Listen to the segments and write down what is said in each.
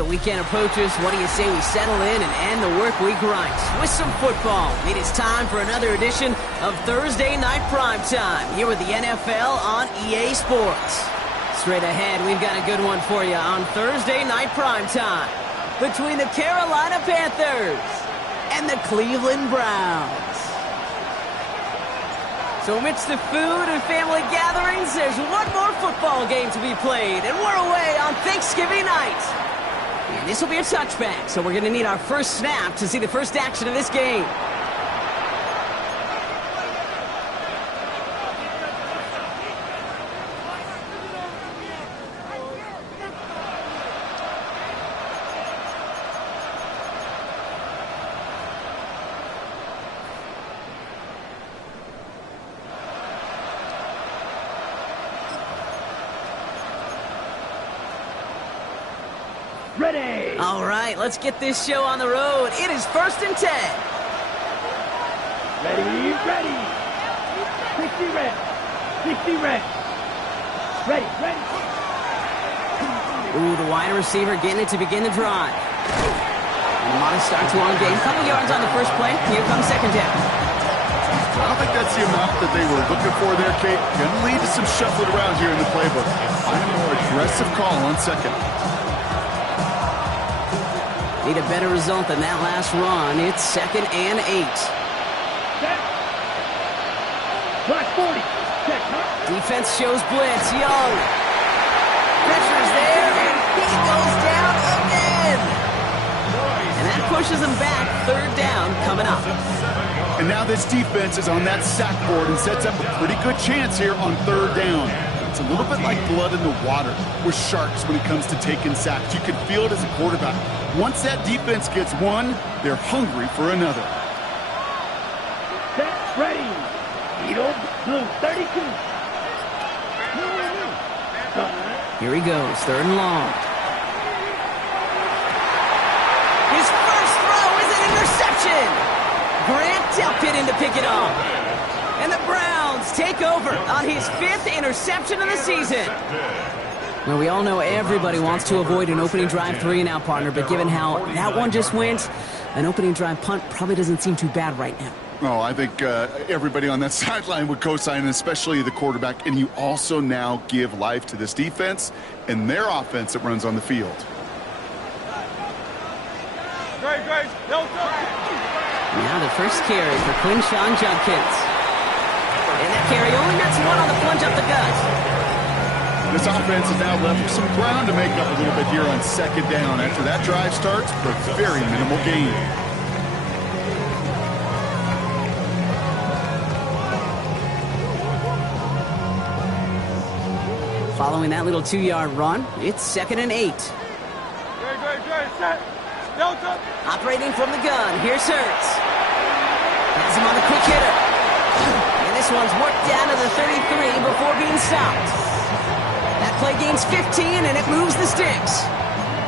the weekend approaches, what do you say we settle in and end the work week right with some football? It is time for another edition of Thursday Night Primetime here with the NFL on EA Sports. Straight ahead, we've got a good one for you on Thursday Night Primetime between the Carolina Panthers and the Cleveland Browns. So amidst the food and family gatherings, there's one more football game to be played, and we're away on Thanksgiving night. And this will be a touchback, so we're going to need our first snap to see the first action of this game. Ready! All right, let's get this show on the road. It is 1st and 10. Ready, ready! 60 red! 60 red! Ready, ready! Ooh, the wide receiver getting it to begin the drive. And a modest start to our game. Couple yards on the first play. Here comes second down. I don't think that's the amount that they were looking for there, Kate. Gonna lead to some shuffling around here in the playbook. Find a more aggressive call on second. Need a better result than that last run. It's 2nd and 8. Set! Black 40! Set, huh? Defense shows blitz. Young. Pressure's there, and he goes down again. And that pushes him back. 3rd down coming up. And now this defense is on that sack board and sets up a pretty good chance here on 3rd down. It's a little bit like blood in the water with sharks when it comes to taking sacks. You can feel it as a quarterback. Once that defense gets one, they're hungry for another. Set, ready! Eagle, blue, 32. Here he goes, 3rd and long. His first throw is an interception. Grant Delpit in to pick it off. And the Browns take over on his 5th interception of the season. Well, we all know everybody wants to avoid an opening drive 3-and-out, partner, but given how that one just went, an opening drive punt probably doesn't seem too bad right now. Oh, I think everybody on that sideline would co-sign, especially the quarterback. And you also now give life to this defense and their offense that runs on the field. Now the first carry for Quinshawn Judkins. And that carry only gets one on the plunge up the gut. This offense is now left with some ground to make up a little bit here on 2nd down after that drive starts, but very minimal gain. Following that little 2-yard run, it's 2nd and 8. Operating from the gun, here's Hurts. Has him on the quick hitter. And this one's worked down to the 33 before being stopped. That play gains 15, and it moves the sticks.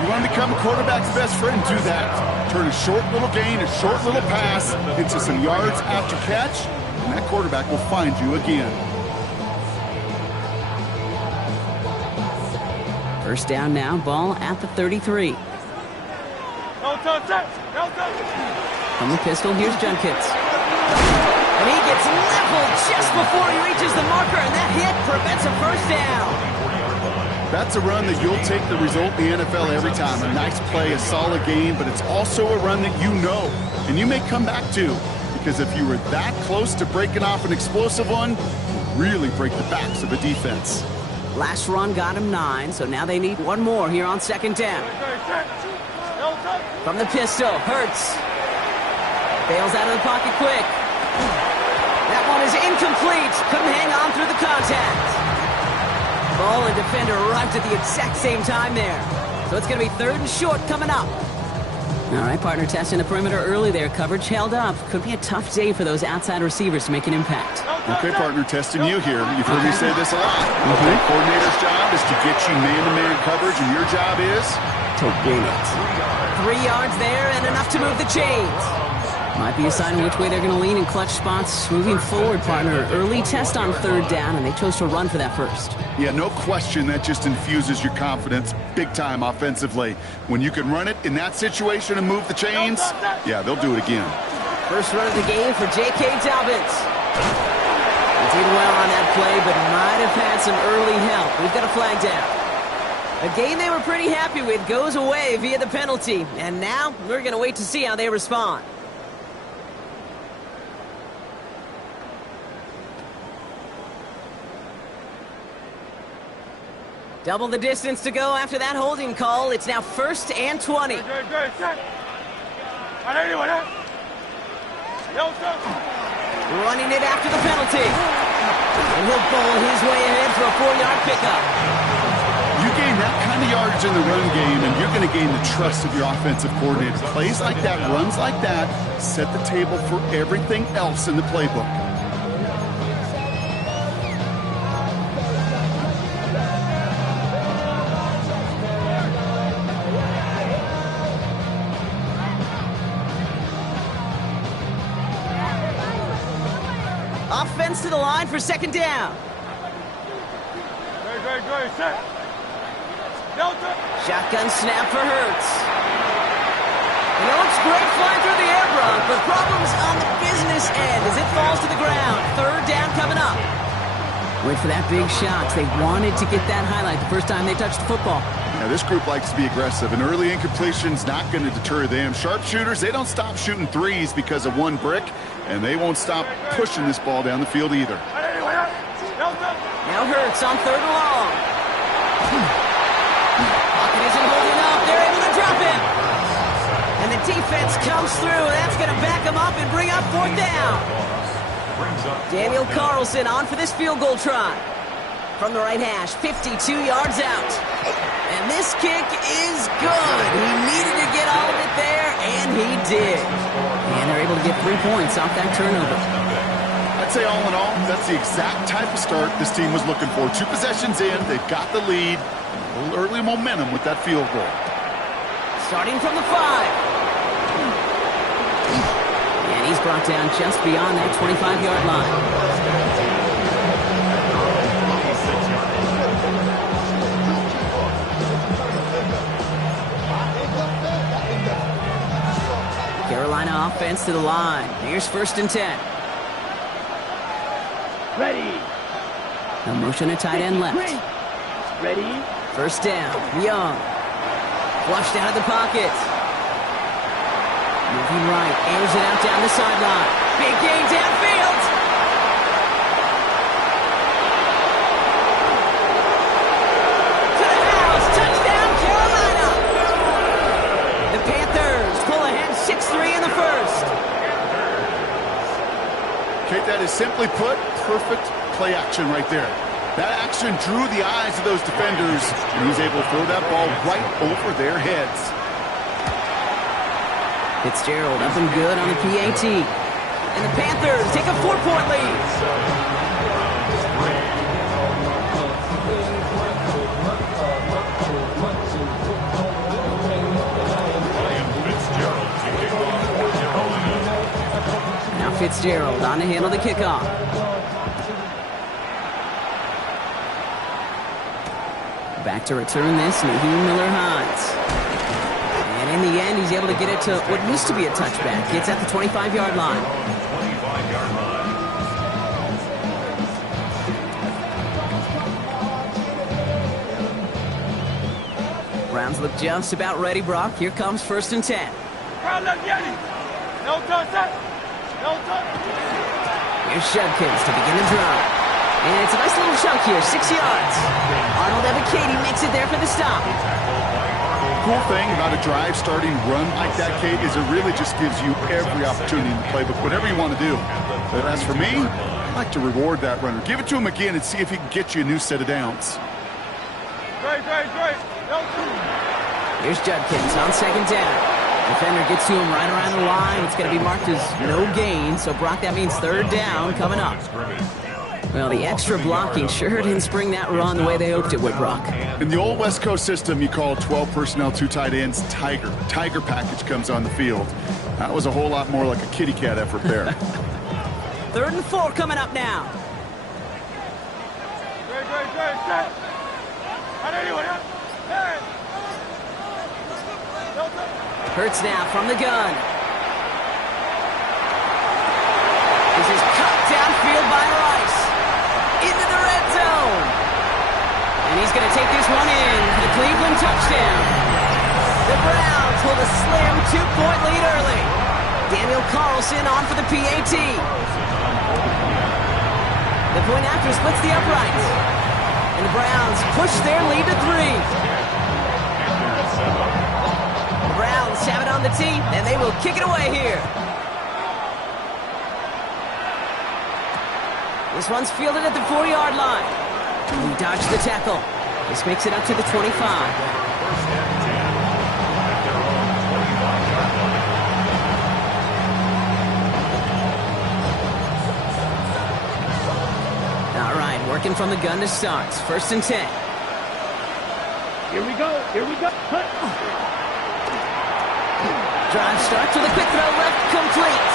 You want to become a quarterback's best friend, do that. Turn a short little gain, a short little pass into some yards after catch, and that quarterback will find you again. First down now, ball at the 33. From the pistol, here's Judkins. And he gets leveled just before he reaches the marker, and that hit prevents a first down. That's a run that you'll take the result in the NFL every time. A nice play, a solid game, but it's also a run that you know, and you may come back to, because if you were that close to breaking off an explosive one, you really break the backs of a defense. Last run got him 9, so now they need one more here on 2nd down. From the pistol, Hurts. Bails out of the pocket quick. That one is incomplete. Couldn't hang on through the contact. Ball and defender arrived at the exact same time there. So it's going to be 3rd and short coming up. All right, partner, testing the perimeter early there. Coverage held up. Could be a tough day for those outside receivers to make an impact. Okay, partner, testing you here. You've heard me say this a lot. The coordinator's job is to get you man-to-man coverage, and your job is to win it. 3 yards there and enough to move the chains. Might be a sign of which way they're going to lean in clutch spots. Moving forward, partner. Early test on third down, and they chose to run for that first. Yeah, no question that just infuses your confidence big time offensively. When you can run it in that situation and move the chains, yeah, they'll do it again. First run of the game for J.K. Dobbins. He did well on that play, but might have had some early help. We've got a flag down. A game they were pretty happy with goes away via the penalty. And now we're going to wait to see how they respond. Double the distance to go after that holding call. It's now 1st and 20. Running it after the penalty. And he'll bowl his way ahead for a 4-yard pickup. You gain that kind of yardage in the run game, and you're going to gain the trust of your offensive coordinator. Plays like that, runs like that, set the table for everything else in the playbook. Offense to the line for 2nd down. Shotgun snap for Hurts. And it looks great flying through the air, Brock, but problems on the business end as it falls to the ground. 3rd down coming up. Wait for that big shot. They wanted to get that highlight the first time they touched the football. Now, this group likes to be aggressive, and early incompletion's not going to deter them. Sharpshooters, they don't stop shooting threes because of one brick, and they won't stop pushing this ball down the field either. Now Hurts on 3rd and long. Pocket isn't holding up. They're able to drop him. And the defense comes through. That's going to back him up and bring up 4th down. Daniel Carlson on for this field goal try. From the right hash, 52 yards out. And this kick is good. He needed to get all of it there, and he did. And they're able to get 3 points off that turnover. I'd say all in all, that's the exact type of start this team was looking for. 2 possessions in, they've got the lead. A little early momentum with that field goal. Starting from the 5. And he's brought down just beyond that 25-yard line. Carolina offense to the line. Here's 1st and 10. Ready. A motion to tight end left. Ready. 1st down. Young. Flushed out of the pocket. Moving right. Airs it out down the sideline. Big gain downfield. To the house. Touchdown, Carolina. The Panthers pull ahead 6-3 in the 1st. Okay, that is simply put, perfect play action right there. That action drew the eyes of those defenders, and he's able to throw that ball right over their heads. Fitzgerald up and good on the PAT. And the Panthers take a 4-point lead. Now Fitzgerald on to handle the kickoff. Back to return this, Naheem Miller-Hines. And in the end, he's able to get it to what used to be a touchback. It's at the 25-yard line. Browns look just about ready, Brock. Here comes 1st and 10. Here's Judkins to begin the drive. And it's a nice little chunk here, 6 yards. Arnold Ebiketie makes it there for the stop. Cool thing about a drive starting run like that, Kate, is it really just gives you every opportunity in the playbook, whatever you want to do. But as for me, I like to reward that runner. Give it to him again and see if he can get you a new set of downs. Here's Judkins on 2nd down. Defender gets to him right around the line. It's going to be marked as no gain. So, Brock, that means 3rd down coming up. Well, the extra blocking sure didn't spring that run the way they hoped it would, Brock. In the old West Coast system, you call 12 personnel, 2 tight ends, Tiger. Tiger package comes on the field. That was a whole lot more like a kitty cat effort there. 3rd and 4 coming up now. Hurts now from the gun. This is cut downfield by Rice. Into the red zone. And he's going to take this one in for the Cleveland touchdown. The Browns hold a slim 2-point lead early. Daniel Carlson on for the PAT. The point after splits the uprights. And the Browns push their lead to 3. The Browns have it on the tee, and they will kick it away here. This one's fielded at the 4-yard line. He dodged the tackle. This makes it up to the 25. All right, working from the gun to start. 1st and 10. Here we go. Here we go. Drive starts with a quick throw left, complete.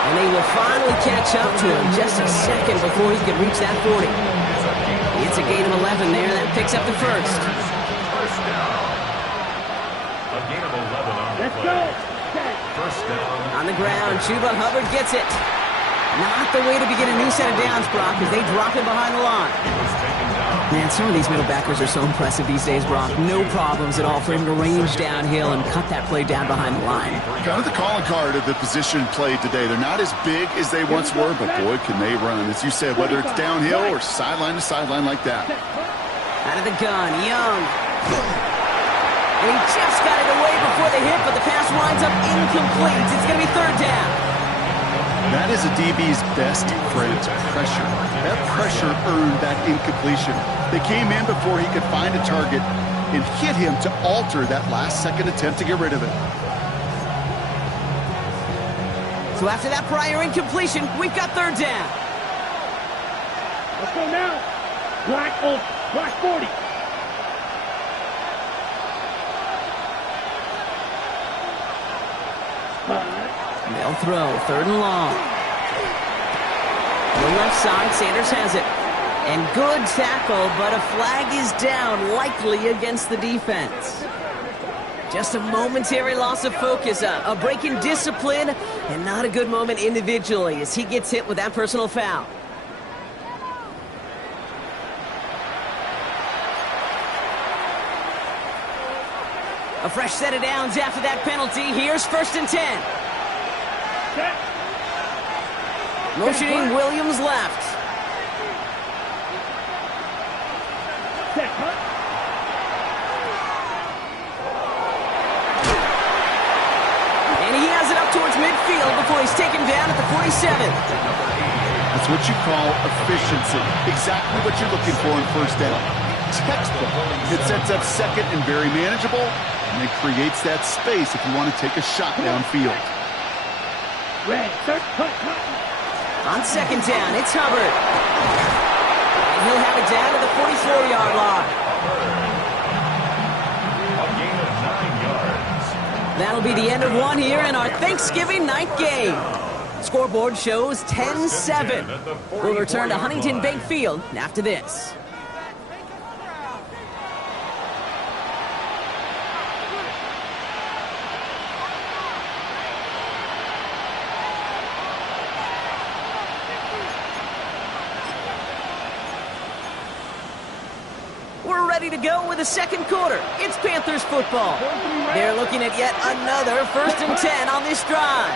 And they will finally catch up to him just a second before he can reach that 40. It's a gain of 11 there. That picks up the 1st. First down. A gain of 11 on the play. Let's go. First down. On the ground, Chuba Hubbard gets it. Not the way to begin a new set of downs, Brock, as they drop him behind the line. He was taken down. Man, some of these middle backers are so impressive these days, Brock. No problems at all for him to range downhill and cut that play down behind the line. Kind of the calling card of the position played today. They're not as big as they once were, but boy, can they run. As you said, whether it's downhill or sideline to sideline like that. Out of the gun, Young. And he just got it away before the hit, but the pass winds up incomplete. It's going to be 3rd down. That is a DB's best friend, pressure. That pressure earned that incompletion. They came in before he could find a target and hit him to alter that last-second attempt to get rid of it. So after that prior incompletion, we've got 3rd down. Let's go now. Black 40. They'll throw, 3rd and long. The left side, Sanders has it. And good tackle, but a flag is down, likely against the defense. Just a momentary loss of focus, a break in discipline, and not a good moment individually as he gets hit with that personal foul. A fresh set of downs after that penalty. Here's 1st and 10. Motioning Williams left. And he has it up towards midfield before he's taken down at the 47. That's what you call efficiency. Exactly what you're looking for in 1st down. Textbook. It sets up 2nd and very manageable, and it creates that space if you want to take a shot downfield. Red, 3rd, cut. On 2nd down, it's Hubbard. And he'll have it down to the 44-yard line. A gain of 9 yards. That'll be the end of one here in our Thanksgiving night game. Scoreboard shows 10-7. We'll return to Huntington Bank Field after this. We're ready to go with the 2nd quarter. It's Panthers football. They're looking at yet another 1st and 10 on this drive.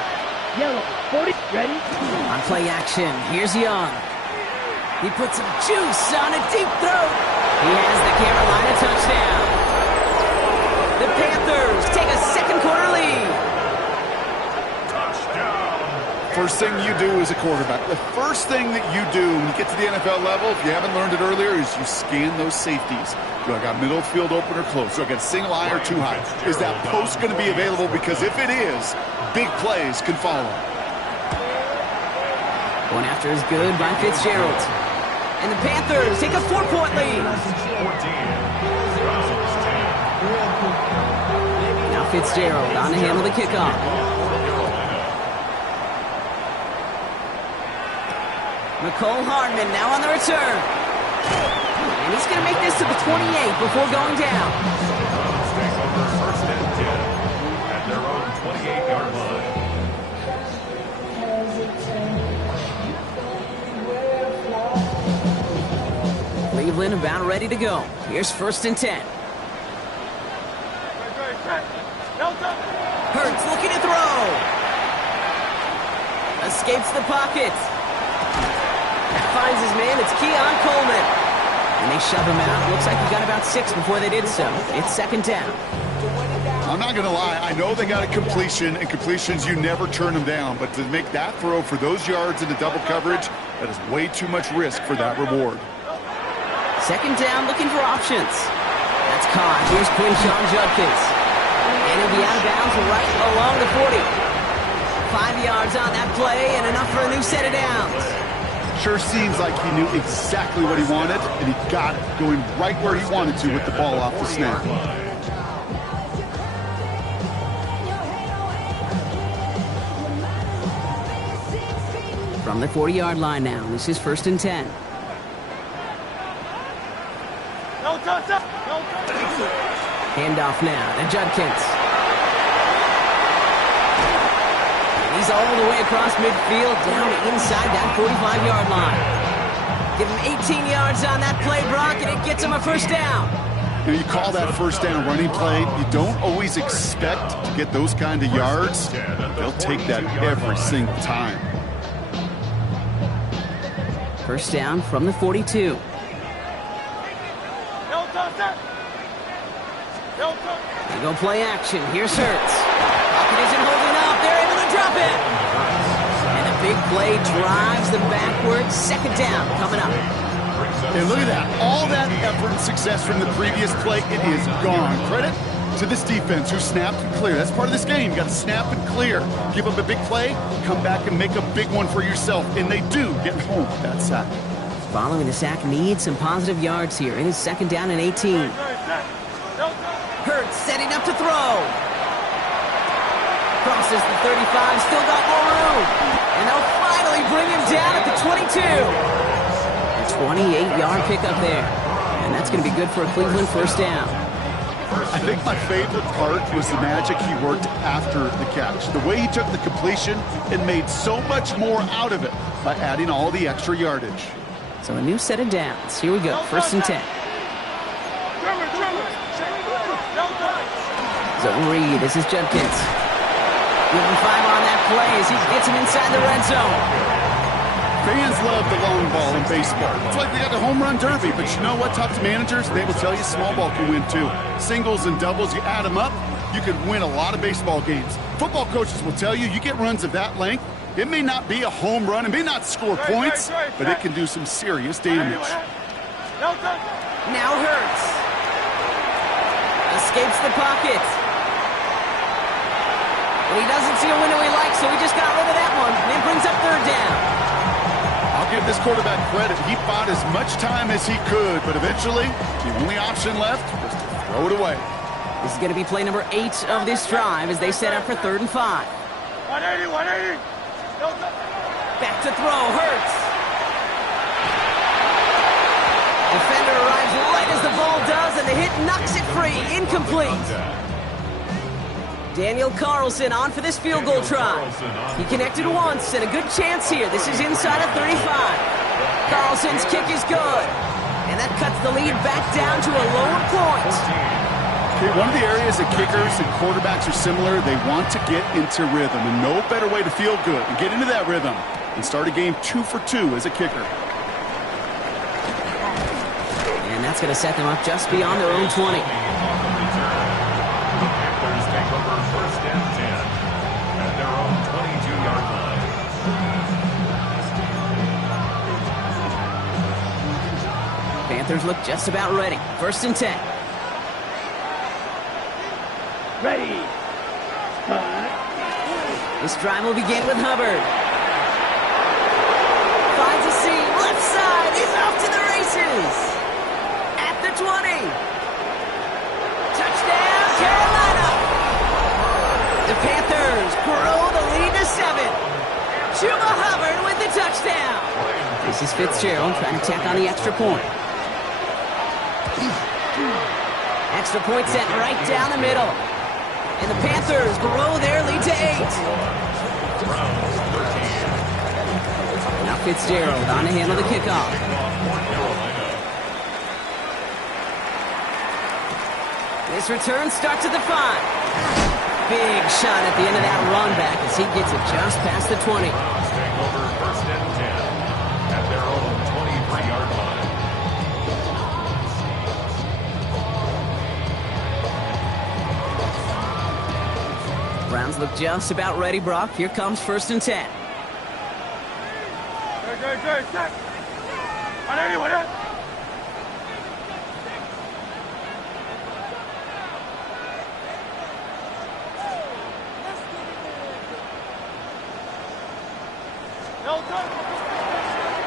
Yellow, 40, ready? On play action, here's Young. He puts some juice on a deep throw. He has the Carolina touchdown. The Panthers take a 2nd quarter lead. First thing you do as a quarterback, the first thing that you do when you get to the NFL level, if you haven't learned it earlier, is you scan those safeties. Do I got middle of the field open or close? Do I got single high or too high? Is that post going to be available? Because if it is, big plays can follow. One after is good by Fitzgerald. And the Panthers take a 4-point lead. Now Fitzgerald on to handle the kickoff. McCole Hardman now on the return. And he's going to make this to the 28 before going down. Bucks take over first and 10 at their own 28-yard line. Cleveland about ready to go. Here's first and 10. Hurts looking to throw. Escapes the pocket. Finds his man. It's Keon Coleman. And they shove him out. Looks like he got about 6 before they did so. It's second down. I'm not going to lie. I know they got a completion, and completions, you never turn them down. But to make that throw for those yards into double coverage, that is way too much risk for that reward. Second down, looking for options. That's caught. Here's Quinshon Judkins. And he'll be out of bounds right along the 40. 5 yards on that play and enough for a new set of downs. Sure seems like he knew exactly what he wanted, and he got it, going right where he wanted to with the ball off the snap. From the 40-yard line now, this is first and 10. Handoff now to Judkins. And he's all the way across midfield down inside that 45-yard line. Give him 18 yards on that play, Brock, and it gets him a first down. You know, you call that first down running play. You don't always expect to get those kind of yards. They'll take that every single time. First down from the 42. They go play action. Here's Hurts. Pocket isn't holding up. They're able to drop it. And the big play drives them backwards. Second down coming up. And look at that. All that effort and success from the previous play, it is gone. Credit to this defense who snapped and cleared. That's part of this game. You got to snap and clear. Give up a big play, come back and make a big one for yourself. And they do get home with that sack. Following the sack needs some positive yards here. It is second down and 18. Hurts setting up to throw. Crosses the 35, still got more room. And they'll finally bring him down at the 22. A 28-yard pickup there. And that's going to be good for a Cleveland first down. I think my favorite part was the magic he worked after the catch. The way he took the completion and made so much more out of it by adding all the extra yardage. So a new set of downs. Here we go, first and 10. Zone read, this is Judkins. Give him 5 on that play as he gets him inside the red zone. Fans love the long ball in baseball. It's like they got the home run derby, but you know what? Talk to managers, they will tell you small ball can win too. Singles and doubles, you add them up, you could win a lot of baseball games. Football coaches will tell you, you get runs of that length, it may not be a home run, it may not score points, but it can do some serious damage. Now Hurts. Escapes the pocket. And he doesn't see a window he likes, so he just got rid of that one. And it brings up third down. I'll give this quarterback credit. He bought as much time as he could, but eventually, the only option left was to throw it away. This is going to be play number 8 of this drive as they set up for 3rd and 5. 180. Back to throw, Hurts. Defender arrives right as the ball does, and the hit knocks it free. Incomplete. Daniel Carlson on for this field goal try. He connected once, and a good chance here. This is inside of 35. Carlson's kick is good. And that cuts the lead back down to a lower point. Okay, one of the areas that kickers and quarterbacks are similar, they want to get into rhythm. And no better way to feel good and get into that rhythm and start a game 2 for 2 as a kicker. And that's going to set them up just beyond their own 20. Panthers take over first and 10 at their own 22-yard line. Panthers look just about ready. First and 10. Ready. This drive will begin with Hubbard. Finds a seam, left side, he's off to the races. At the 20. Touchdown, Carolina. The Panthers grow the lead to 7. Chuba Hubbard with the touchdown. This is Fitzgerald trying to tack on the extra point. Extra point set right down the middle. And the Panthers grow their lead to 8. Now Fitzgerald on to handle the kickoff. This return starts at the 5. Big shot at the end of that run back as he gets it just past the 20. Take over first and 10 at their own 23-yard line. Browns look just about ready, Brock. Here comes first and 10. Good, set. 180, 180.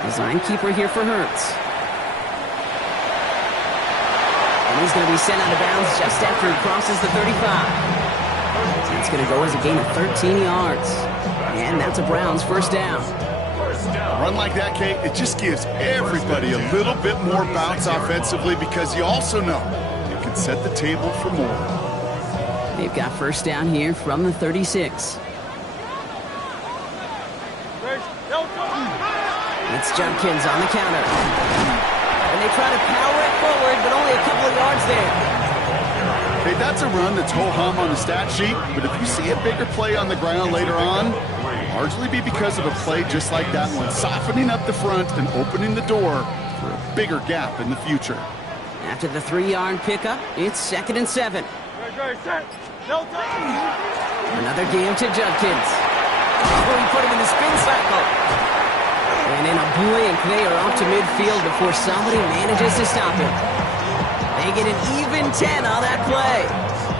Design keeper here for Hurts. And he's going to be sent out of bounds just after he crosses the 35. It's going to go as a gain of 13 yards. And that's a Browns first down. A run like that, Kate, it just gives everybody a little bit more bounce offensively because you also know you can set the table for more. They've got first down here from the 36. It's Judkins on the counter. And they try to power it forward, but only a couple of yards there. Hey, that's a run that's ho-hum on the stat sheet, but if you see a bigger play on the ground later on, largely be because of a play just like that one, softening up the front and opening the door for a bigger gap in the future. After the 3-yard pickup, it's 2nd and 7. Another game to Judkins. Oh, he put him in the spin cycle. And in a blink, they are off to midfield before somebody manages to stop him. They get an even 10 on that play.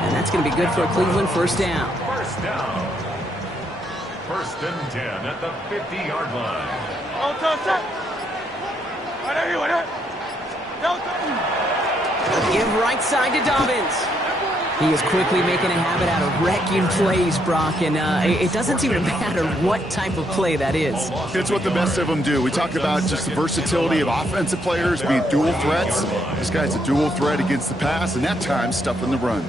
And that's going to be good for a Cleveland first down. First down. First and 10 at the 50-yard line. Give right side to Dobbins. He is quickly making a habit out of wrecking plays, Brock, and it doesn't seem to matter what type of play that is. It's what the best of them do. We talk about just the versatility of offensive players being dual threats. This guy's a dual threat against the pass, and that time stuffing the run.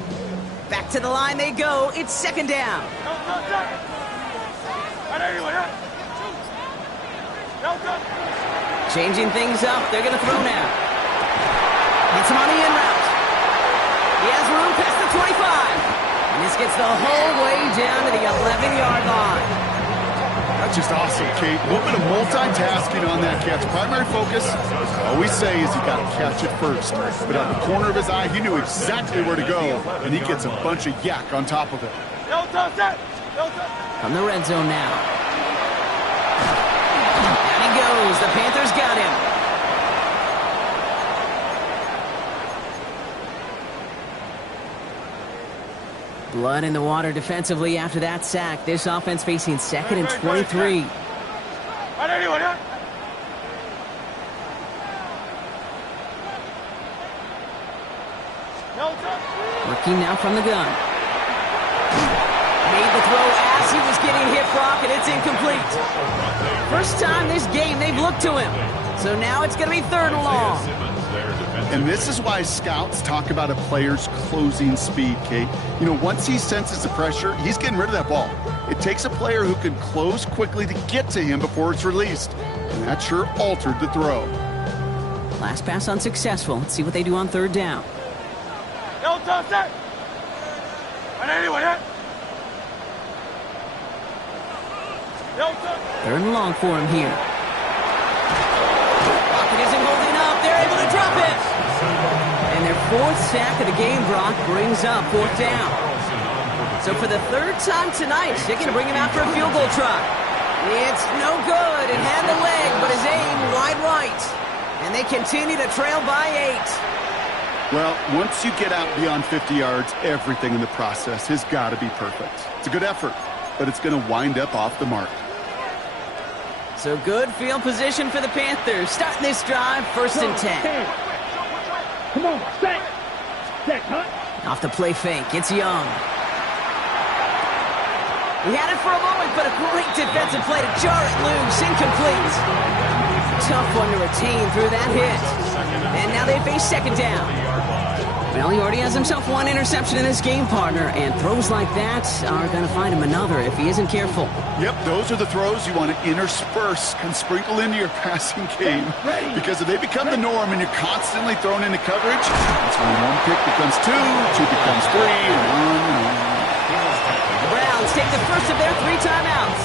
Back to the line they go. It's 2nd down. Changing things up. They're going to throw now. It's him on the in route. He has room past the 25. And this gets the whole way down to the 11-yard line. That's just awesome, Kate. A little bit of multitasking on that catch. Primary focus, as I always say, is you got to catch it first. But out the corner of his eye, he knew exactly where to go, and he gets a bunch of yak on top of it. From the red zone now. Down he goes. The Panthers got him. Blood in the water defensively after that sack. This offense facing 2nd and 23. Working now from the gun. Made the throw as he was getting hit, Brock, and it's incomplete. First time this game they've looked to him. So now it's going to be 3rd and long. And this is why scouts talk about a player's closing speed, Kate. You know, once he senses the pressure, he's getting rid of that ball. It takes a player who can close quickly to get to him before it's released. And that sure altered the throw. Last pass unsuccessful. Let's see what they do on 3rd down. 3rd and long for him here. Pocket isn't holding up. They're able to drop it. And their 4th sack of the game, Brock, brings up 4th down. So for the 3rd time tonight, they're going to bring him out for a field goal try. It's no good. It had the leg, but his aim wide right. And they continue to trail by 8. Well, once you get out beyond 50 yards, everything in the process has got to be perfect. It's a good effort, but it's going to wind up off the mark. So good field position for the Panthers. Starting this drive, 1st and 10. Come on, set, cut. Off the play fake, it's Young. He had it for a moment, but a great defensive play to jar it loose. Incomplete. Tough one to retain through that hit. And now they face second down. Well, he already has himself one interception in this game, partner, and throws like that are going to find him another if he isn't careful. Yep, those are the throws you want to intersperse and sprinkle into your passing game. Because if they become the norm and you're constantly thrown into coverage, that's when one pick becomes two becomes three, and on. The Browns take the first of their 3 timeouts.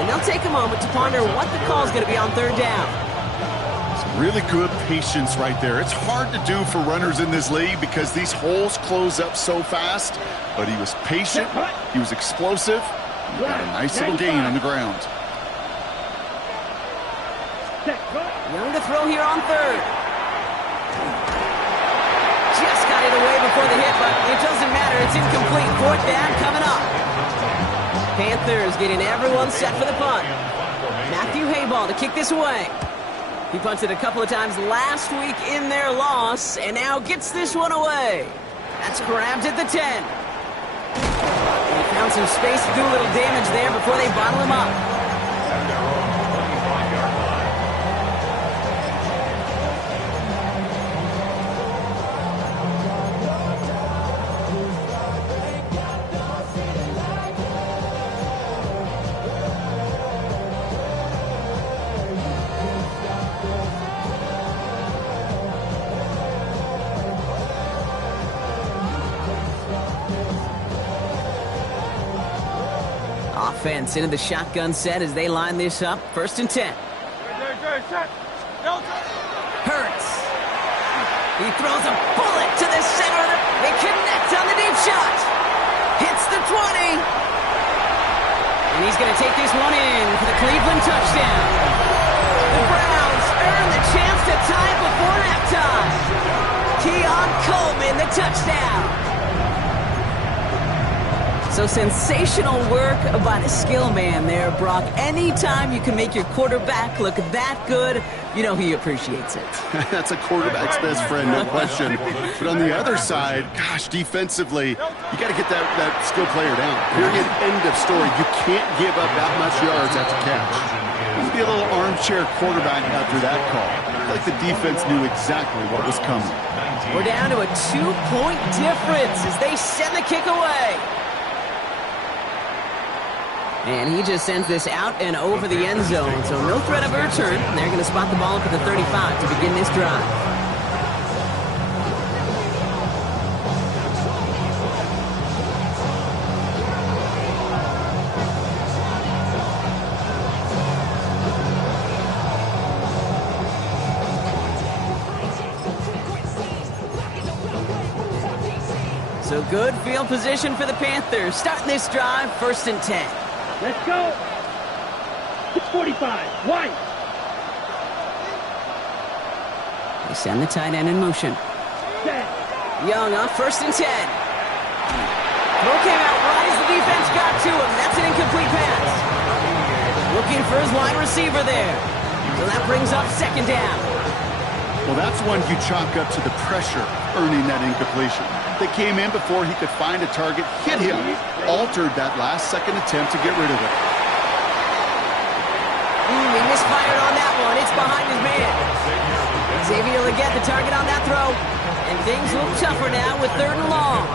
And they'll take a moment to ponder what the call is going to be on third down. Really good patience right there. It's hard to do for runners in this league because these holes close up so fast. But he was patient. He was explosive. He got a nice little gain on the ground. Young to throw here on third. Just got it away before the hit, but it doesn't matter. It's incomplete. Fourth down coming up. Panthers getting everyone set for the punt. Matthew Hayball to kick this away. He punted a couple of times last week in their loss, and now gets this one away. That's grabbed at the 10. He found some space to do a little damage there before they bottle him up. At their own 25-yard line. Offense into the shotgun set as they line this up. First and 10. Hurts. He throws a bullet to the center of the... They connect on the deep shot. Hits the 20. And he's going to take this one in for the Cleveland touchdown. The Browns earn the chance to tie it before halftime. Keon Coleman, the touchdown. So sensational work by the skill man there, Brock. Anytime you can make your quarterback look that good, you know he appreciates it. That's a quarterback's best friend, no question. But on the other side, gosh, defensively, you got to get that skill player down. Period, end of story. You can't give up that much yards after catch. Let's be a little armchair quarterback after that call. I feel like the defense knew exactly what was coming. We're down to a 2-point difference as they send the kick away. And he just sends this out and over the end zone, so no threat of a return. They're going to spot the ball up at the 35 to begin this drive. So good field position for the Panthers. Starting this drive, first and 10. Let's go. 6:45. White. They send the tight end in motion. Young up, first and 10. Throw came out right as the defense got to him. That's an incomplete pass. Looking for his wide receiver there. So that brings up second down. Well, that's one you chalk up to the pressure earning that incompletion. They came in before he could find a target, hit him, altered that last-second attempt to get rid of it. He misfired on that one. It's behind his man. Xavier Legette the target on that throw. And things look tougher now with third and long.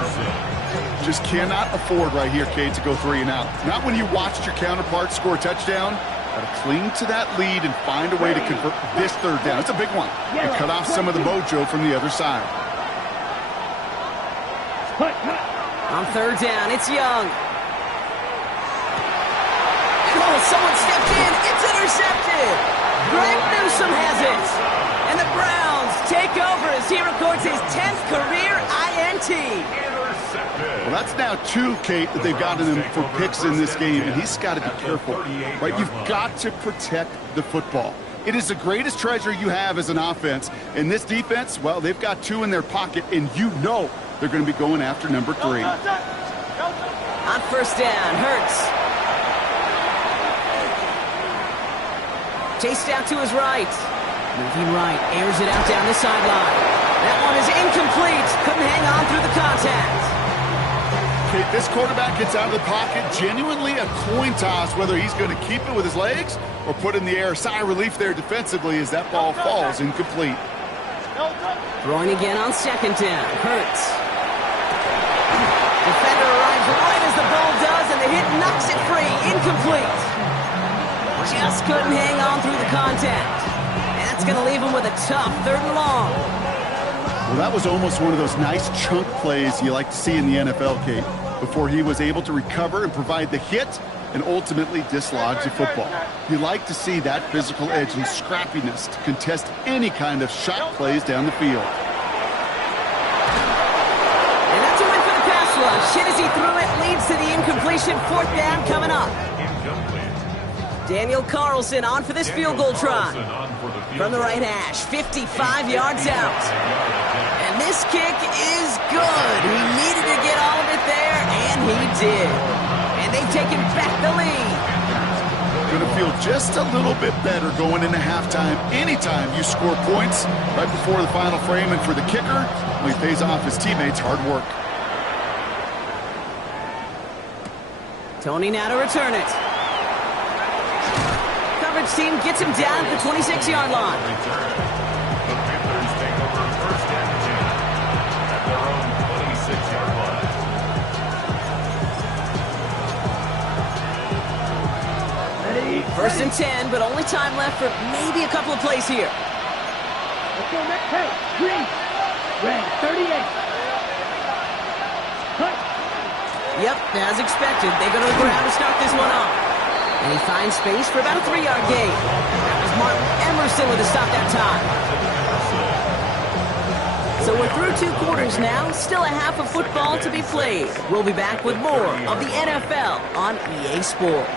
Just cannot afford right here, Cade, to go 3 and out. Not when you watched your counterpart score a touchdown. Got to cling to that lead and find a way to convert this third down. It's a big one. And cut off some of the mojo from the other side. On third down, it's Young. Oh, someone stepped in. It's intercepted. Greg Newsome has it. And the Browns take over as he records his 10th career INT. Well, that's now 2, Kate, that they've gotten him for picks in this game, and he's got to be careful. Right? You've got to protect the football. It is the greatest treasure you have as an offense. And this defense, well, they've got 2 in their pocket, and you know they're going to be going after number 3. On first down, Hurts. Chased out to his right. Moving right, airs it out down the sideline. That one is incomplete. Couldn't hang on through the contact. Kate, this quarterback gets out of the pocket, genuinely a coin toss whether he's going to keep it with his legs or put it in the air. Sigh of relief there defensively as that ball falls incomplete. Throwing again on second down. Hurts. Defender arrives right as the ball does, and the hit knocks it free. Incomplete. Just couldn't hang on through the contact. That's going to leave him with a tough 3rd and long. Well, that was almost one of those nice chunk plays you like to see in the NFL, Kate, before he was able to recover and provide the hit and ultimately dislodge the football. You like to see that physical edge and scrappiness to contest any kind of shot plays down the field. And that's a win for the pass rush. Hit as he threw it, leads to the incompletion. 4th down coming up. Daniel Carlson on for this field goal try. From the right hash, 55 yards out. And this kick is good. He needed to get all of it there, and he did. And they've taken back the lead. Going to feel just a little bit better going into halftime anytime you score points right before the final frame. And for the kicker, he pays off his teammates' hard work. Tony now to return it. Coverage team gets him down at the 26-yard line. The Panthers take over 1st and 10 at their own 26-yard line. Ready? 1st and 10, but only time left for maybe a couple of plays here. Let's go next. Hey, green. Red, 38. Cut. Yep, as expected, they go to the ground to start this one off. And he finds space for about a 3-yard gain. That was Martin Emerson with a stop that time. So we're through 2 quarters now, still a half of football to be played. We'll be back with more of the NFL on EA Sports.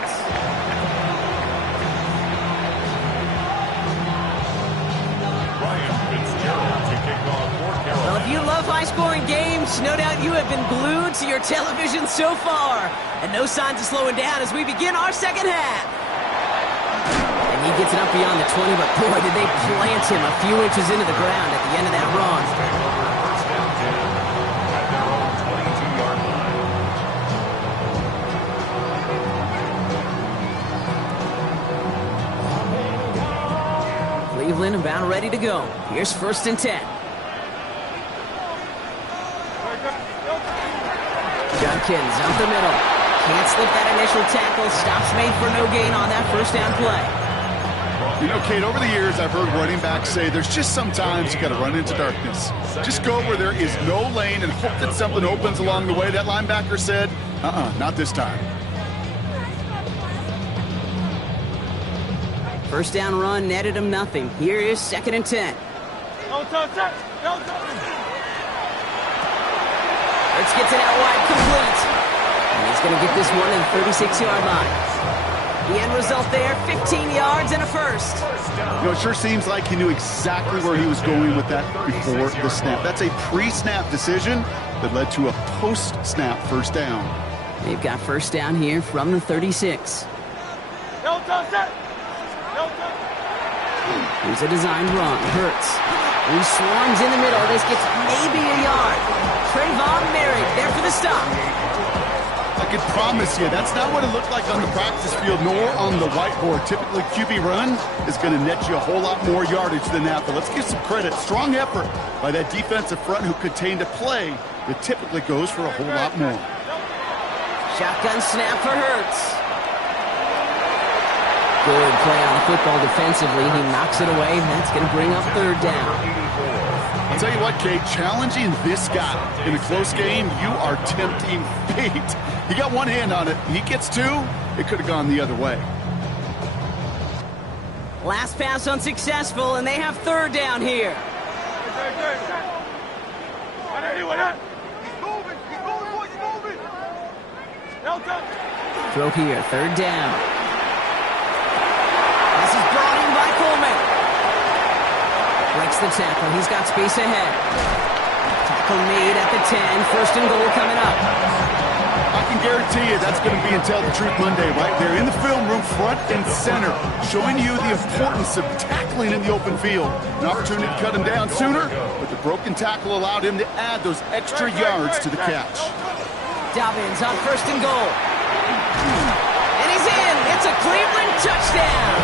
Well, if you love high-scoring games, no doubt you have been glued to your television so far. And no signs of slowing down as we begin our second half. And he gets it up beyond the 20, but boy, did they plant him a few inches into the ground at the end of that run. Cleveland about ready to go. Here's 1st and 10. Junkins out the middle. Can't slip that initial tackle. Stops made for no gain on that 1st down play. You know, Kate, over the years, I've heard running backs say there's just sometimes you got to run into darkness. Just go where there is no lane and hope that something opens along the way. That linebacker said, not this time. 1st down run netted him nothing. Here is 2nd and 10. Hurts gets it out wide, complete. And he's going to get this one in the 36-yard line. The end result there, 15 yards and a 1st. You know, it sure seems like he knew exactly where he was going with that before the snap. That's a pre-snap decision that led to a post-snap 1st down. They've got 1st down here from the 36. Here's a designed run. Hurts. He swarms in the middle. This gets maybe a yard. Trayvon Merrick there for the stop. I can promise you, that's not what it looked like on the practice field, nor on the whiteboard. Typically, QB run is going to net you a whole lot more yardage than that. But let's give some credit. Strong effort by that defensive front who contained a play that typically goes for a whole lot more. Shotgun snap for Hurts. Good play on the football defensively. He knocks it away. That's going to bring up 3rd down. I'll tell you what, Kate, challenging this guy in a close game, you are tempting fate. He got one hand on it. He gets 2. It could have gone the other way. Last pass unsuccessful, and they have 3rd down here. Throw here, 3rd down. This is brought in by Coleman. Breaks the tackle. He's got space ahead. Tackle made at the 10. 1st and goal coming up. I can guarantee you that's going to be in Tell the Truth Monday right there in the film room, front and center, showing you the importance of tackling in the open field. An opportunity to cut him down sooner, but the broken tackle allowed him to add those extra yards to the catch. Dobbins on 1st and goal. And he's in. It's a Cleveland touchdown.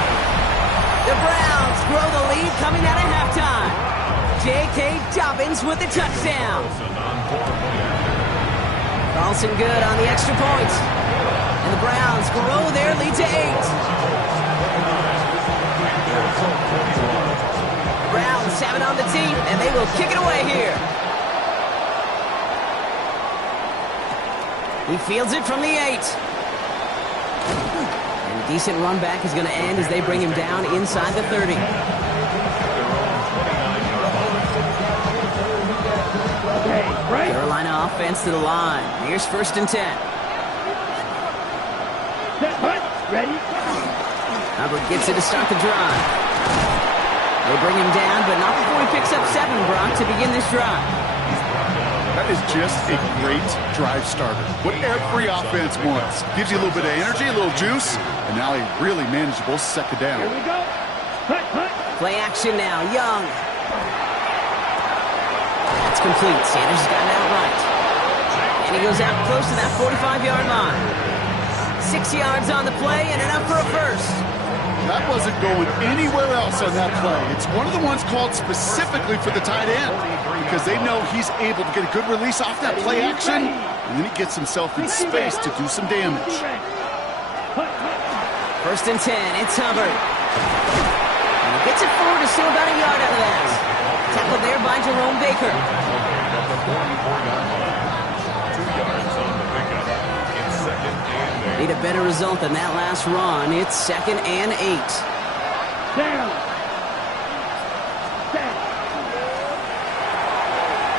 The Browns grow the lead coming out of halftime. J.K. Dobbins with the touchdown. Carlson good on the extra point. And the Browns grow their lead to 8. Browns have it on the tee, and they will kick it away here. He fields it from the 8. And a decent run back is going to end as they bring him down inside the 30. Carolina offense to the line. Here's 1st and 10. Ready? Hubbard gets it to start the drive. They bring him down, but not before he picks up 7, Brock, to begin this drive. That is just a great drive starter. What every offense wants. Gives you a little bit of energy, a little juice, and now a really manageable second down. Here we go. Play action now. Young. That's complete. Sanders has got it out right. And he goes out close to that 45-yard line. 6 yards on the play and enough for a first. That wasn't going anywhere else on that play. It's one of the ones called specifically for the tight end because they know he's able to get a good release off that play action, and then he gets himself in space to do some damage. 1st and 10. It's Hubbard. And he gets it forward to still about a yard out of that. Tackled there by Jerome Baker. Need a better result than that last run. It's 2nd and 8. Down.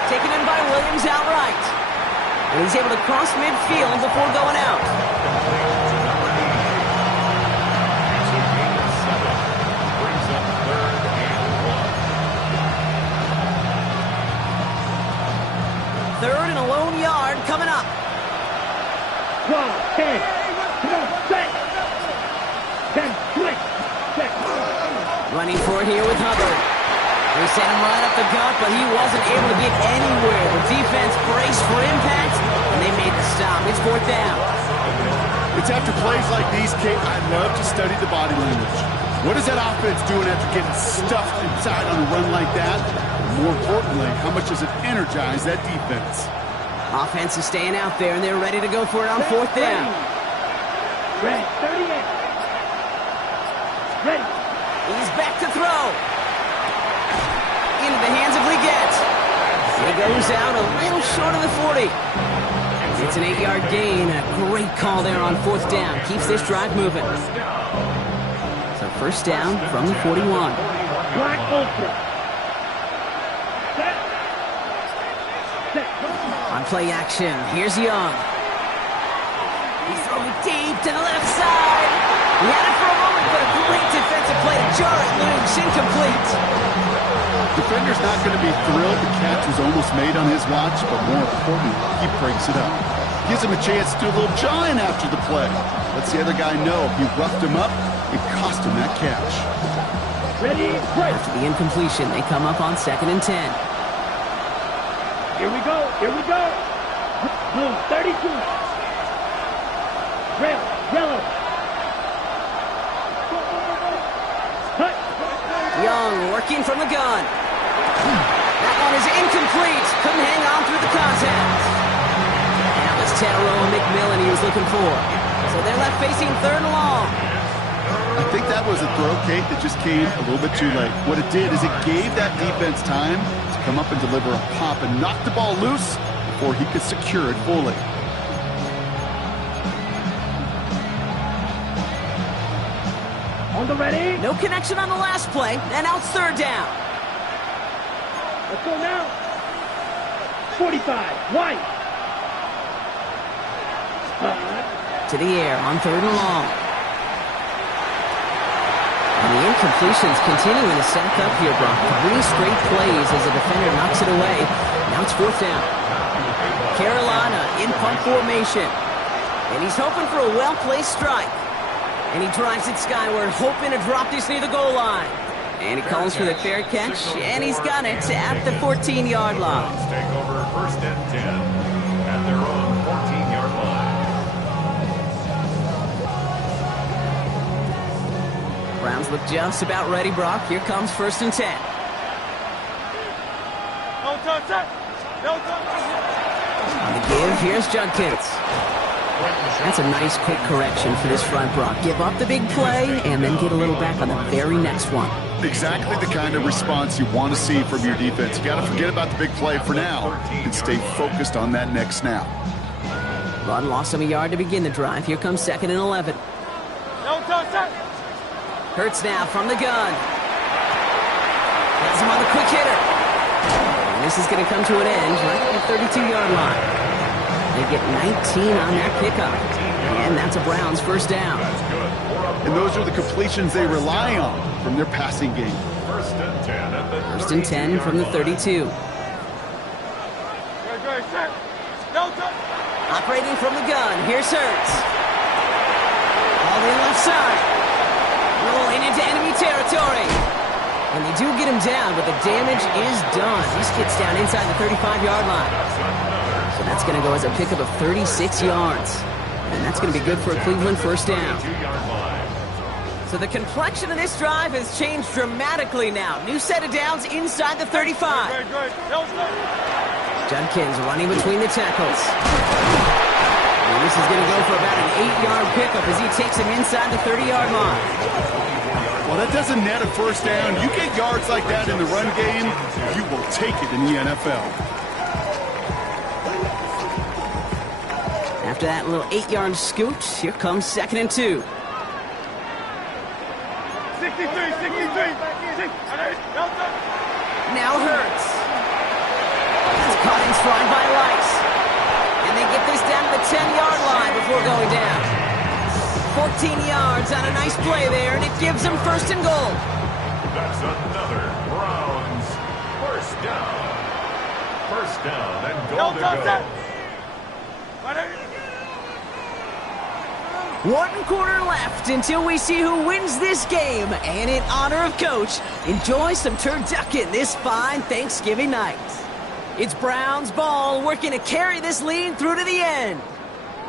Taken in by Williams outright. And he's able to cross midfield before going out. Third and a lone yard coming up. 12, 10. Come on, set. 10, quick. Set. Running for it here with Hubbard. They sent him right up the gut, but he wasn't able to get anywhere. The defense braced for impact, and they made the stop. It's 4th down. It's after plays like these, Kate, I love to study the body language. What is that offense doing after getting stuffed inside on a run like that? And more importantly, how much does it energize that defense? Offense is staying out there, and they're ready to go for it on 4th down. Ready. 38. Ready. He's back to throw. Into the hands of Leggett. He goes out a little short of the 40. It's an 8-yard gain. A great call there on 4th down. Keeps this drive moving. So 1st down from the 41. Black ultra. Set. Set. On play action, here's Young. He's throwing deep to the left side. He had it for a moment, but a great defensive play to jar it loose. Incomplete. Defender's not going to be thrilled the catch was almost made on his watch, but more importantly, he breaks it up. Gives him a chance to do a little jawing after the play. Lets the other guy know he roughed him up. It cost him that catch. Ready, break. After the incompletion, they come up on 2nd and 10. Here we go. Here we go. Blue, 32. Red, yellow. Cut. Young working from the gun. That one is incomplete. Couldn't hang on through the contact. And that was Tyrone McMillan he was looking for. So they're left facing 3rd and long. I think that was a throw, Kate, that just came a little bit too late. What it did is it gave that defense time to come up and deliver a pop and knock the ball loose before he could secure it fully. On the ready. No connection on the last play, and now it's 3rd down. Let's go now. 45, White. To the air on 3rd and long. And the incompletions continuing to stack up here, Brock. 3 straight plays as the defender knocks it away. Now it's 4th down. Carolina in punt formation. And he's hoping for a well-placed strike. And he drives it skyward, hoping to drop this near the goal line. And he calls for the fair catch, and he's got it at the 14-yard line. Take over 1st and 10 at their own 14-yard look just about ready, Brock. Here comes 1st and 10. On the give, here's Judkins. That's a nice quick correction for this front, Brock. Give up the big play and then get a little back on the very next one. Exactly the kind of response you want to see from your defense. You got to forget about the big play for now and stay focused on that next snap. Run lost him a yard to begin the drive. Here comes 2nd and 11. Hurts now from the gun. Has him on the quick hitter. And this is going to come to an end right at the 32-yard line. They get 19 on that pickup. And that's a Browns 1st down. And those are the completions they rely on from their passing game. 1st and 10 from the 32. Operating from the gun. Here's Hurts. All in left side. Rolling into enemy territory. And they do get him down, but the damage is done. He skids down inside the 35-yard line. So that's going to go as a pickup of 36 yards. And that's going to be good for a Cleveland 1st down. So the complexion of this drive has changed dramatically now. New set of downs inside the 35. Judkins running between the tackles. And this is going to go for about an 8-yard pickup as he takes him inside the 30-yard line. Well, that doesn't net a 1st down. You get yards like that in the run game, you will take it in the NFL. After that little 8-yard scoot, here comes 2nd and 2. 63. Now Hurts. It's caught in stride by Rice. And they get this down to the 10-yard line before going down. 14 yards on a nice play there, and it gives them 1st and goal. That's another Browns 1st down. 1st down and goal to go. 1 quarter left until we see who wins this game. And in honor of Coach, enjoy some turducken this fine Thanksgiving night. It's Browns ball working to carry this lead through to the end.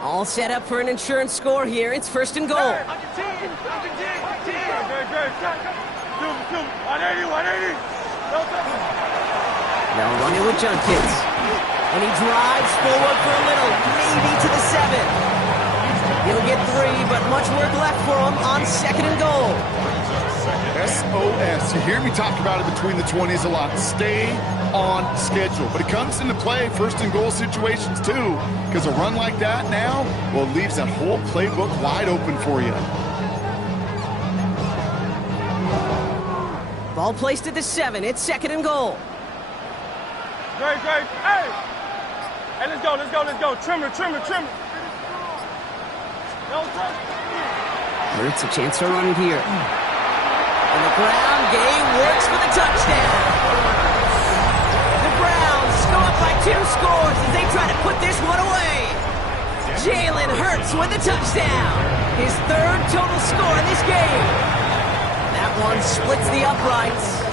All set up for an insurance score here. It's 1st and goal. They'll run it with Judkins. And he drives forward for a little, maybe to the 7. He'll get 3, but much work left for him on 2nd and goal. SOS. You hear me talk about it between the 20s a lot. Stay on schedule. But it comes into play 1st and goal situations too, because a run like that now, well, it leaves that whole playbook wide open for you. Ball placed at the 7. It's 2nd and goal. Great. Hey, let's go. Trimmer. Hurts a chance to run it here. And the ground game works for the touchdown. The Browns go up by 2 scores as they try to put this one away. Jalen Hurts with the touchdown. His 3rd total score in this game. That one splits the uprights.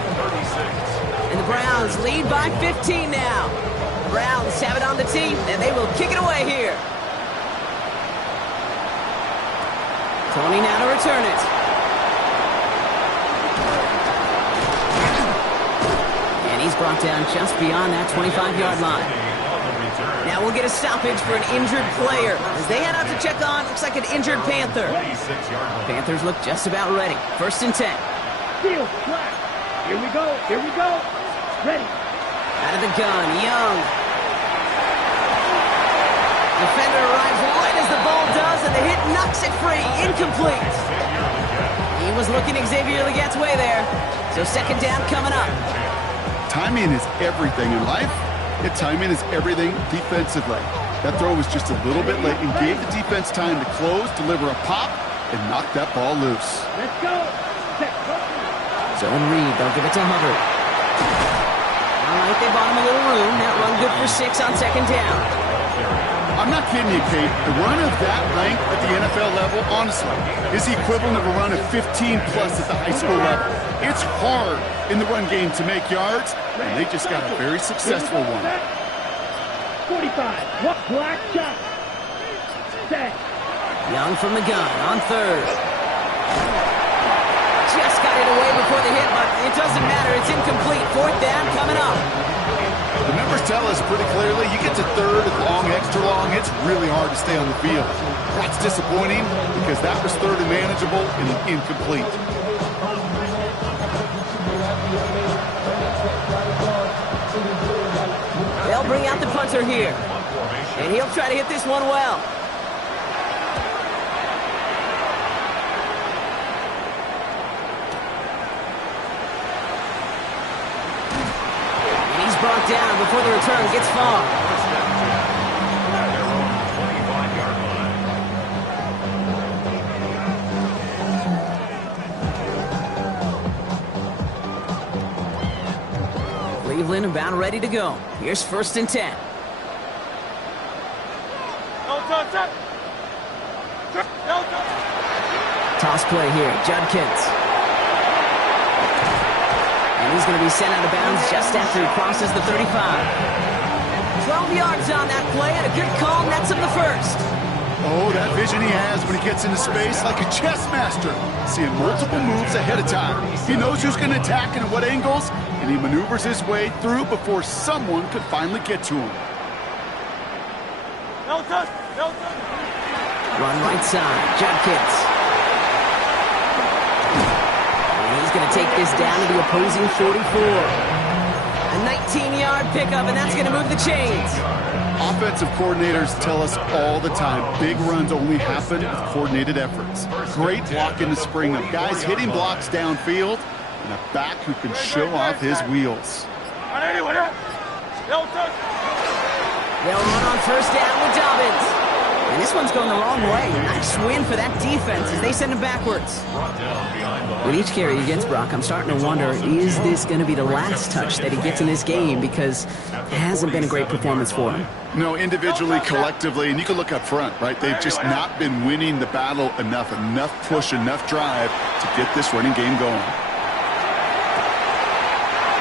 And the Browns lead by 15 now. The Browns have it on the tee, and they will kick it away here. Tony now to return it. And he's brought down just beyond that 25-yard line. Now we'll get a stoppage for an injured player as they head out to check on, looks like an injured Panther. Panthers look just about ready. 1st and 10. Field flat. Here we go. Ready. Out of the gun, Young. Defender arrives right as the ball does, and the hit knocks it free. Incomplete. He was looking Xavier Legette's way there. So 2nd down coming up. Timing is everything in life. And timing is everything defensively. That throw was just a little bit late and gave the defense time to close, deliver a pop, and knock that ball loose. Let's go. Zone read. They'll give it to Hubbard. All right, they bought him a little room. That run good for 6 on 2nd down. I'm not kidding you, Kate. The run of that length at the NFL level, honestly, is the equivalent of a run of 15-plus at the high school level. It's hard in the run game to make yards, and they just got a very successful one. 45. What black shot? Set. Young from the gun on 3rd. just got it away before the hit, but it doesn't matter. It's incomplete. Fourth down coming up. The numbers tell us pretty clearly, you get to third and long, extra long, it's really hard to stay on the field. That's disappointing because that was third and manageable and incomplete. They'll bring out the punter here, and he'll try to hit this one well. Brought down before the return gets far. Their own 25-yard line. Cleveland about ready to go. Here's 1st and 10. Toss play here, Judkins. And he's going to be sent out of bounds just after he crosses the 35. 12 yards on that play, and a good call nets him the first. Oh, that vision he has when he gets into space like a chess master, seeing multiple moves ahead of time. He knows who's going to attack and at what angles, and he maneuvers his way through before someone could finally get to him. Run right side, Judkins. He's going to take this down to the opposing 44. A 19-yard pickup, and that's going to move the chains. Offensive coordinators tell us all the time, big runs only happen with coordinated efforts. Great block in the spring of guys hitting blocks downfield, and a back who can show off his wheels. They'll run on 1st down with Dobbins. And this one's going the wrong way. Nice win for that defense as they send him backwards. With each carry he gets, Brock, I'm starting to wonder, is this going to be the last touch that he gets in this game? Because it hasn't been a great performance for him. No, individually, collectively, and you can look up front, right? They've just not been winning the battle enough push, enough drive to get this running game going.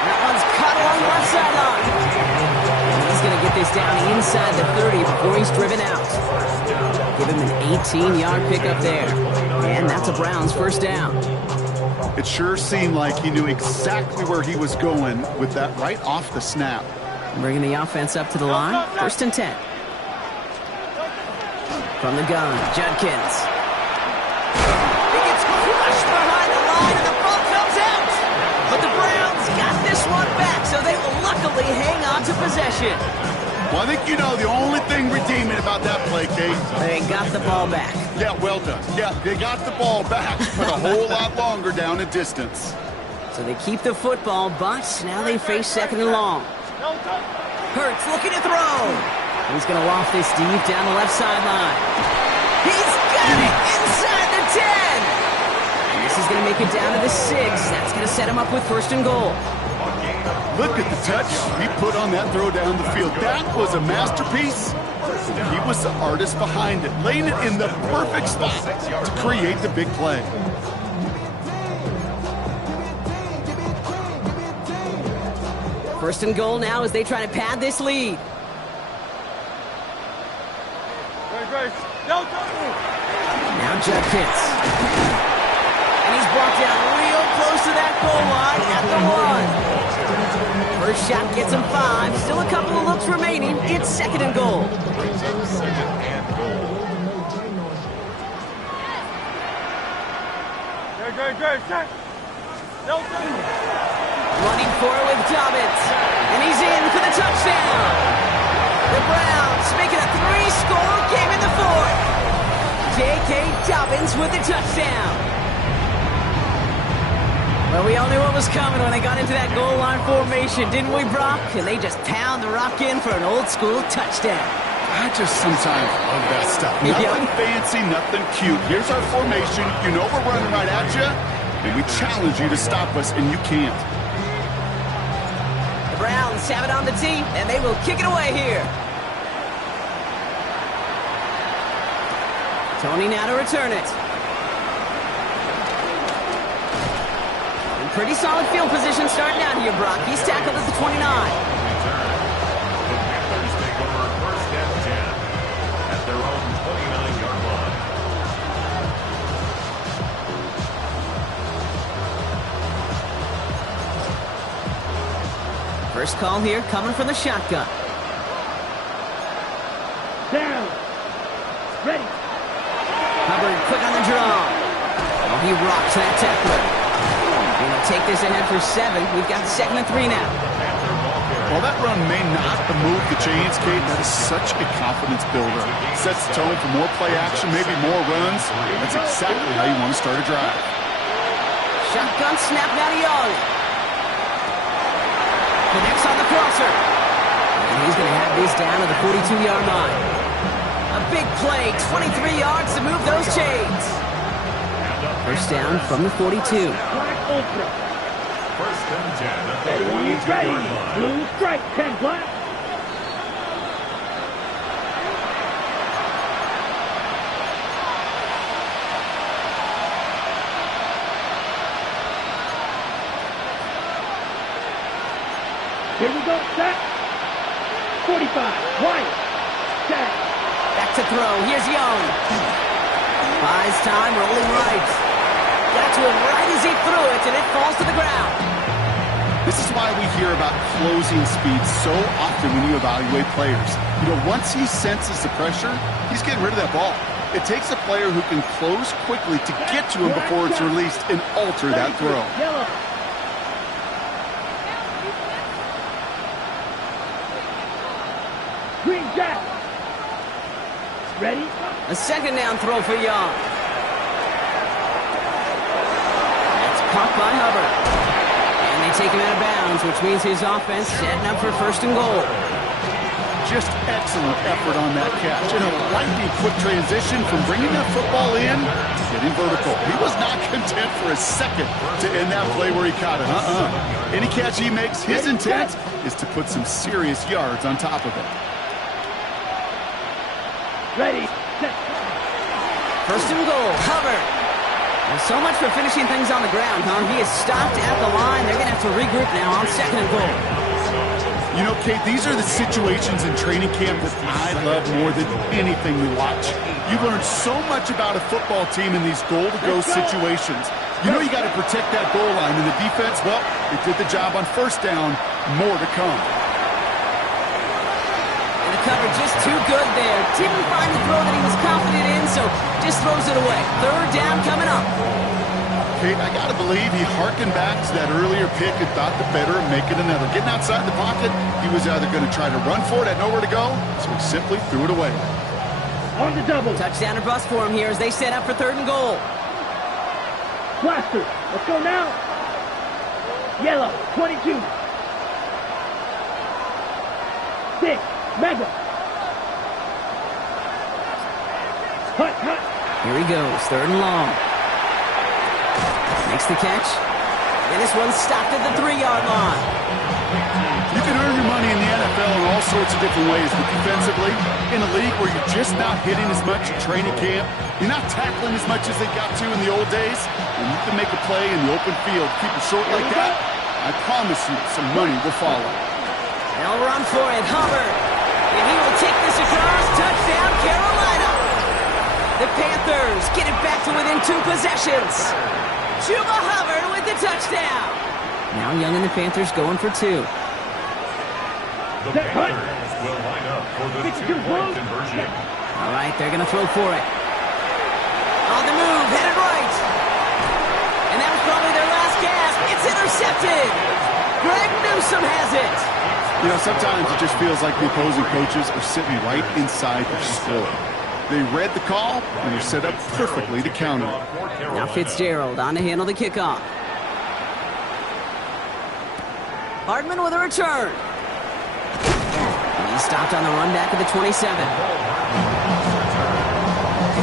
That one's cut along the left sideline. He's going to get this down inside the 30 before he's driven out. Give him an 18-yard pickup there. And that's a Browns 1st down. It sure seemed like he knew exactly where he was going with that right off the snap. Bringing the offense up to the line. 1st and 10. From the gun, Judkins. He gets crushed behind the line and the ball comes out. But the Browns got this one back, so they will luckily hang on to possession. Well, I think you know the only thing redeeming about that play, Kate. They got the ball back. Yeah, well done. Yeah, they got the ball back, but a whole lot longer down in distance. So they keep the football, but now they face 2nd and long. Hurts looking to throw. He's going to loft this deep down the left sideline. He's got it inside the 10. And this is going to make it down to the 6. That's going to set him up with 1st and goal. Look at the touch he put on that throw down the field. That was a masterpiece. He was the artist behind it, laying it in the perfect spot to create the big play. First and goal now as they try to pad this lead. Now Judkins. And he's brought down real close to that goal line at the 1. First shot gets him 5. Still a couple of looks remaining. It's 2nd and goal. Running for it with Dobbins. And he's in for the touchdown. The Browns make it a 3-score game in the 4th. J.K. Dobbins with the touchdown. Well, we all knew what was coming when they got into that goal line formation, didn't we, Brock? And they just pound the rock in for an old-school touchdown. I just sometimes love that stuff. Nothing fancy, nothing cute. Here's our formation. You know we're running right at you, and we challenge you to stop us, and you can't. The Browns have it on the tee, and they will kick it away here. Tony now to return it. In pretty solid field position starting out here, Brock. He's tackled at the 29. The Panthers take over 1st and 10 at their own 29-yard line. First call here coming from the shotgun. Down. Ready. Hubbard quick on the draw. Oh, he rocks that tackler. And he'll take this ahead for 7. We've got 2nd and 3 now. While that run may not move the chains, Kate, that is such a confidence builder. Sets the tone for more play action, maybe more runs. That's exactly how you want to start a drive. Shotgun snap now to Young. Connects on the crosser. And he's going to have this down to the 42-yard line. A big play, 23 yards to move those chains. First down from the 42. Black Ultra. First and 10 at the Ready. 42-yard line. Blue stripe, 10 black. Here we go, set. 45, white, set. Back to throw. Here's Young. Buys time, rolling right. Got to him right as he threw it, and it falls to the ground. This is why we hear about closing speed so often when you evaluate players. You know, once he senses the pressure, he's getting rid of that ball. It takes a player who can close quickly to get to him before it's released and alter that throw. Yellow. Green jack. Ready? A 2nd down throw for Young. That's caught by Hubbard. And they take him out of bounds, which means his offense setting up for 1st and goal. Just excellent effort on that catch. And a lightning quick transition from bringing that football in to getting vertical. He was not content for a second to end that play where he caught it. Any catch he makes, his intent is to put some serious yards on top of it. Ready, set. 1st and goal, Hubbard. Well, so much for finishing things on the ground, huh? He is stopped at the line. They're going to have to regroup now on 2nd and goal. You know, Kate, these are the situations in training camp that I love more than anything we watch. You learn so much about a football team in these goal-to-go situations. You know you got to protect that goal line, and the defense, well, they did the job on 1st down. More to come. And the cover just too good there. Didn't find the throw that he was confident in, so just throws it away. 3rd down coming up. Kate, I got to believe he harkened back to that earlier pick and thought the better of making another. Getting outside the pocket, he was either going to try to run for it, had nowhere to go, so he simply threw it away. On the double. Touchdown or bust for him here as they set up for 3rd and goal. Blaster. Let's go now. Yellow, 22. 6, mega. Hut, hut. Here he goes, 3rd and long. Makes the catch. And this one's stopped at the 3-yard line. You can earn your money in the NFL in all sorts of different ways, but defensively, in a league where you're just not hitting as much at training camp, you're not tackling as much as they got to in the old days, and you can make a play in the open field, keep it short like that, I promise you some money will follow. They'll run for it, Hubbard. And he will take this across. Touchdown, Carolina. The Panthers get it back to within 2 possessions. Chuba Hubbard with the touchdown. Now Young and the Panthers going for 2. The Panthers will line up for the 2-point conversion. All right, they're going to throw for it. On the move, headed right. And that was probably their last gasp. It's intercepted. Greg Newsome has it. You know, sometimes it just feels like the opposing coaches are sitting right inside their score. They read the call, and they're set up perfectly to counter it. Now Fitzgerald on to handle the kickoff. Hardman with a return. He's stopped on the run back at the 27.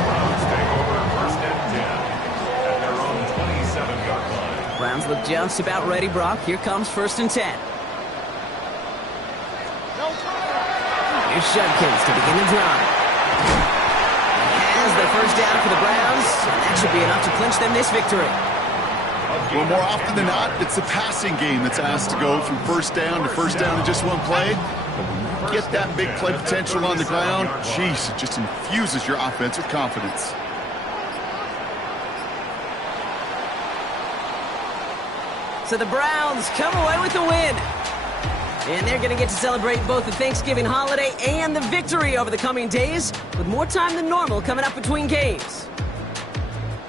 Browns take over 1st and 10 at their own 27-yard line. Browns look just about ready, Brock. Here comes 1st and 10. Here's Judkins to begin the drive. The 1st down for the Browns, and that should be enough to clinch them this victory. Well, more often than not, it's the passing game that's asked to go from 1st down to 1st down in just one play. But when you get that big play potential on the ground, geez, it just infuses your offense with confidence. So the Browns come away with the win. And they're going to get to celebrate both the Thanksgiving holiday and the victory over the coming days, with more time than normal coming up between games.